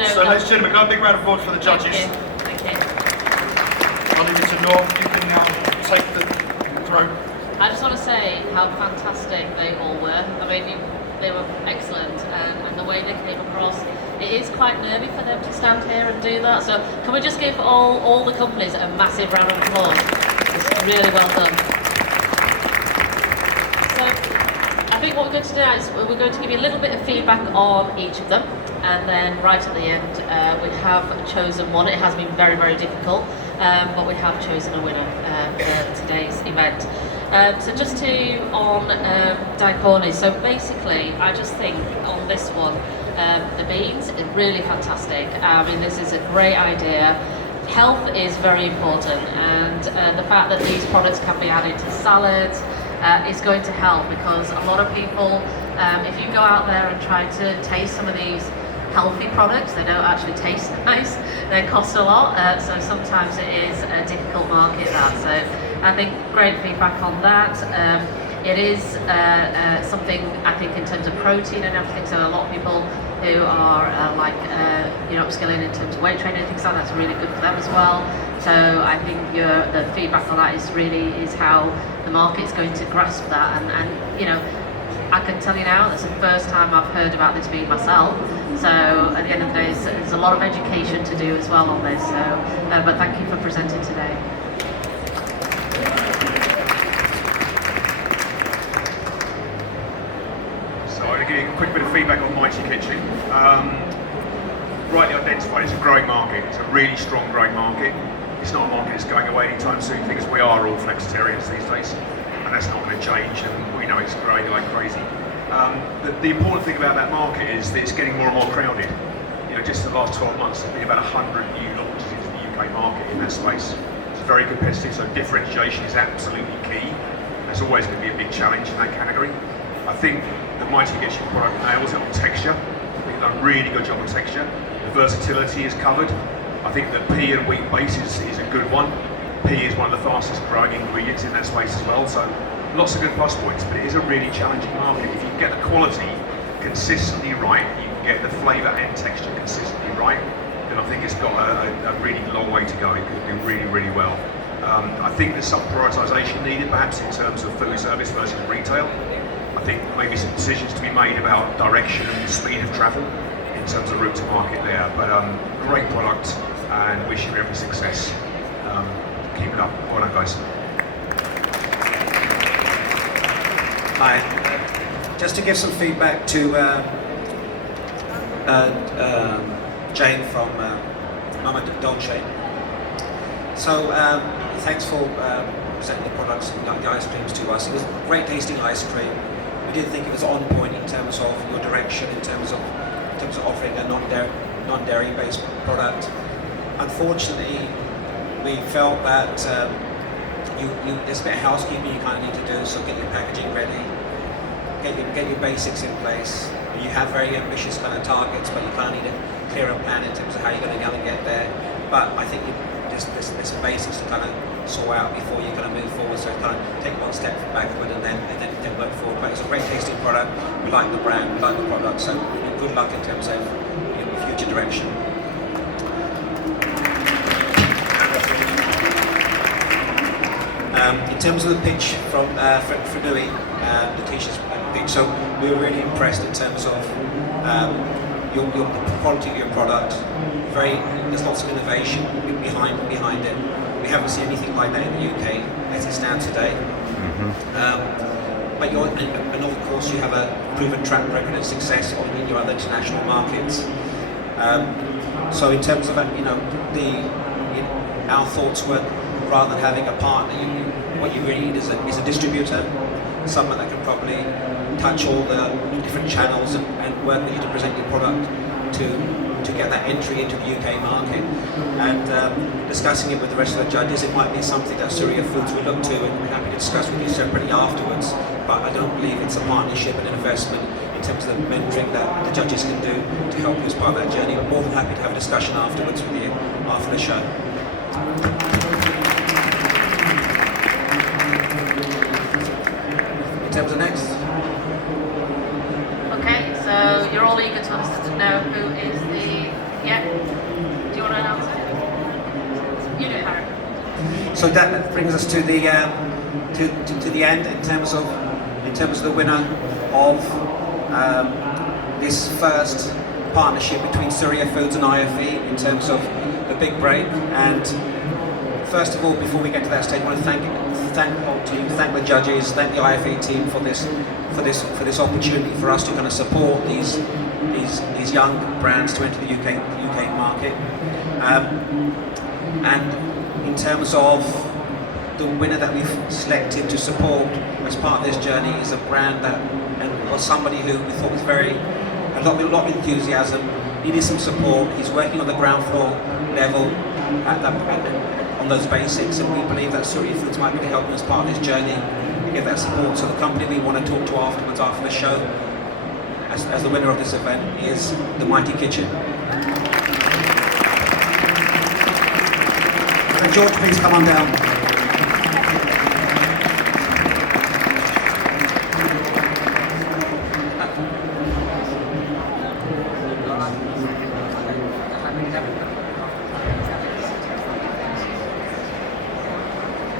no. So, ladies and gentlemen, can I have a big round of applause for the judges? Thank you. I'll leave it to Norm. You can take the throne. I just want to say how fantastic they all were. I mean, they were excellent, and the way they came across. It is quite nervy for them to stand here and do that. So can we just give all the companies a massive round of applause? It's really well done. So I think what we're going to do now is we're going to give you a little bit of feedback on each of them, and then right at the end we have chosen one. It has been very, very difficult, but we have chosen a winner for today's event. So just on daikoni, so basically I just think on this one, the beans are really fantastic. I mean, this is a great idea. Health is very important, and the fact that these products can be added to salads is going to help, because a lot of people, if you go out there and try to taste some of these healthy products, they don't actually taste nice, they cost a lot, so sometimes it is a difficult market, that. So I think great feedback on that. It is something, I think, in terms of protein and everything, so a lot of people who are upskilling in terms of weight training and things like that, that's really good for them as well. So I think the feedback on that is how the market's going to grasp that, and you know, I can tell you now, it's the first time I've heard about this bean myself. So at the end of the day, there's a lot of education to do as well on this. So, but thank you for presenting today. So I'm going to give you a quick bit of feedback on Mighty Kitchen. Rightly identified, it's a growing market. It's a really strong growing market. It's not a market that's going away anytime soon, because we are all flexitarians these days, and that's not going to change, and we know it's growing like crazy. The important thing about that market is that it's getting more and more crowded. You know, just in the last 12 months, there's been about 100 new launches into the UK market in that space. It's very competitive, so differentiation is absolutely key. There's always going to be a big challenge in that category. I think the Mighty Kitchen product nails it on texture. I think they've done a really good job on texture. The versatility is covered. I think the pea and wheat base is a good one. Pea is one of the fastest growing ingredients in that space as well, so lots of good plus points, but it is a really challenging market. If you can get the quality consistently right, you can get the flavour and texture consistently right, then I think it's got a really long way to go. It could do really, really well. I think there's some prioritisation needed, perhaps in terms of food service versus retail. I think maybe some decisions to be made about direction and speed of travel in terms of route to market there. But great product, and wish you every success. Keep it up. Well done, guys. Hi. Just to give some feedback to Jane from Mama Dolce. So thanks for presenting the products and the ice creams to us. It was great tasting ice cream. We did think it was on point in terms of your direction, in terms of offering a non-dairy based product. Unfortunately, we felt that there's a bit of housekeeping you kind of need to do. So get your packaging ready, get your basics in place. You have very ambitious kind of targets, but you kind of need a clearer plan in terms of how you're going to go and get there. But I think there's some basics to kind of sort out before you kind of move forward. So kind of take one step backward and then work forward. But it's a great tasting product. We like the brand, we like the product. So good luck in terms of your future direction. In terms of the pitch from Fredui, Letitia's pitch, so we were really impressed in terms of your quality of your product. There's lots of innovation behind it. We haven't seen anything like that in the UK as it stands today. But and of course you have a proven track record of success in your other international markets. So in terms of our thoughts were, rather than having a partner, what you really need is a distributor, someone that can probably touch all the different channels and work with you to present your product to get that entry into the UK market. And discussing it with the rest of the judges, it might be something that Surya Foods will look to, and we're happy to discuss with you separately afterwards. But I don't believe it's a partnership and an investment in terms of the mentoring that the judges can do to help you as part of that journey. I'm more than happy to have a discussion afterwards with you after the show. In terms of next. Okay, so you're all eager to know who is the So that brings us to the end in terms of the winner of this first partnership between Syria Foods and IFE in terms of the big break. And first of all, before we get to that stage, I want to thank the whole team, thank the judges, thank the IFE team for this opportunity for us to kind of support these young brands to enter the UK market. And in terms of the winner that we've selected to support as part of this journey is a brand that was somebody who we thought was a lot of enthusiasm, needed some support. He's working on the ground floor level on those basics, and we believe that Syria Foods might be able to help him as part of this journey and give that support. So the company we want to talk to afterwards, after the show, as the winner of this event, is the Mighty Kitchen. And George, please come on down.